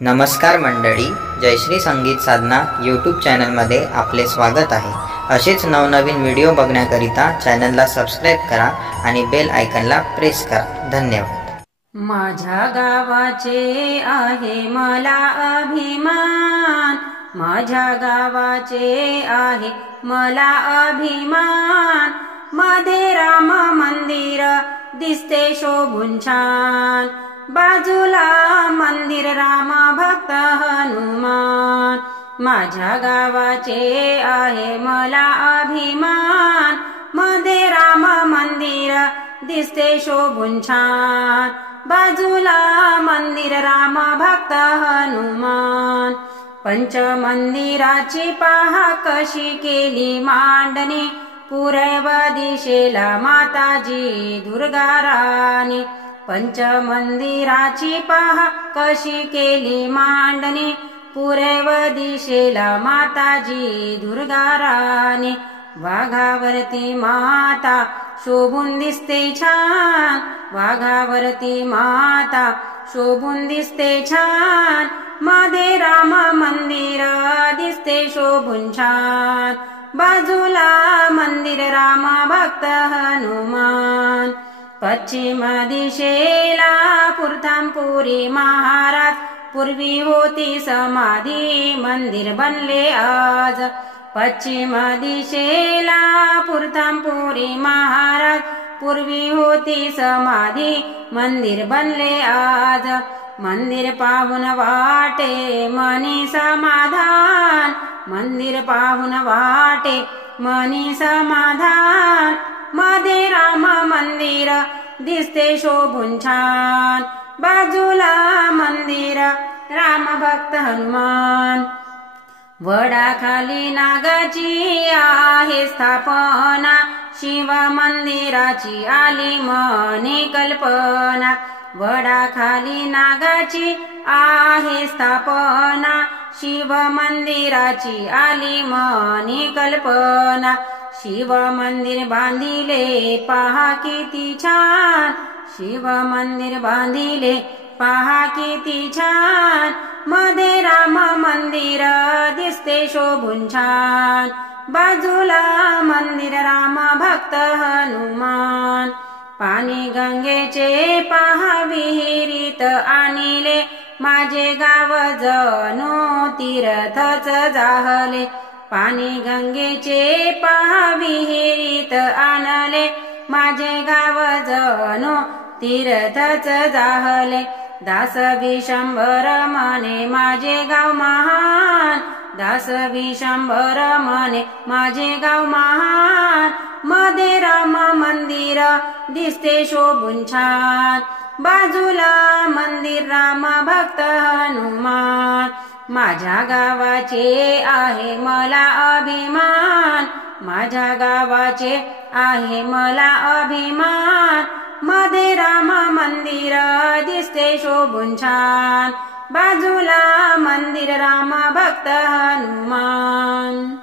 नमस्कार मंडळी, जयश्री संगीत साधना यूट्यूब चॅनलमध्ये आपले स्वागत आहे। असेच नवनवीन व्हिडिओ बघण्याकरिता चॅनलला सबस्क्राइब करा आणि बेल आयकॉनला प्रेस करा। धन्यवाद। माझ्या गावाचे आहे मला अभिमान, माझ्या गावाचे आहे मला अभिमान। मध्ये राम मंदिर दिसते शोभून छान, बाजूला मंदिर राम भक्त हनुमान। माझ्या गावाचे आहे मला अभिमान, मध्ये राम मंदिर दिसते शोभून छान, बाजूला मंदिर राम भक्त हनुमान। पंचमंदिराची पहा कशी केली मांडणी, पूर्व दिशेला माताजी दुर्गा राणी। पंचमंदिराची पहा कशी केली मांडणी, पूर्व दिशेला माताजी दुर्गा राणी। वाघावरती माता शोभून दिसते छान, वाघावरती माता शोभून दिसते छान। मध्ये राम मंदिर दिसते शोभून छान, बाजूला मंदिर राम भक्त हनुमान। पश्चिम दिशेला पुरथामपुरी महाराज, पूर्वी होती समाधी मंदिर बनले आज। पश्चिम दिशेला पुरथामपुरी महाराज, पूर्वी होती समाधी मंदिर बनले आज। मंदिर पाहून वाटे मनी समाधान, मंदिर पाहून वाटे मनी समाधान। मध्ये राम मंदिर दिसते शोभून छान, बाजूला मंदिर राम भक्त हनुमान। वडाखाली नागाची आहे स्थापना, शिव मंदिराची आली मनी कल्पना। वडाखाली नागाची आहे स्थापना, शिव मंदिराची आली मनी कल्पना। शिव मंदिर बांधिले पहा किती छान, शिव मंदिर बांधिले पहा किती छान। मध्ये राम मंदिर दिसते शोभून छान, बाजूला मंदिर राम भक्त हनुमान। पाणी गंगेचे पहा विहिरीत आणले, माझे गाव जणू तीर्थच जाहले। पाणी गंगेचे पहा विहिरीत आणले, माझे गाव जणू तीर्थच जाहले। दास विशंभर म्हणे माझे गाव महान, दास विशंभर म्हणे माझे गाव महान। मध्ये राम मंदिर दिसते शोभून छान, बाजूला मंदिर राम भक्त हनुमान। माझ्या गावाचे आहे मला अभिमान, माझ्या गावाचे आहे मला अभिमान। मध्ये राम मंदिर दिसते शोभून छान, बाजूला मंदिर राम भक्त हनुमान।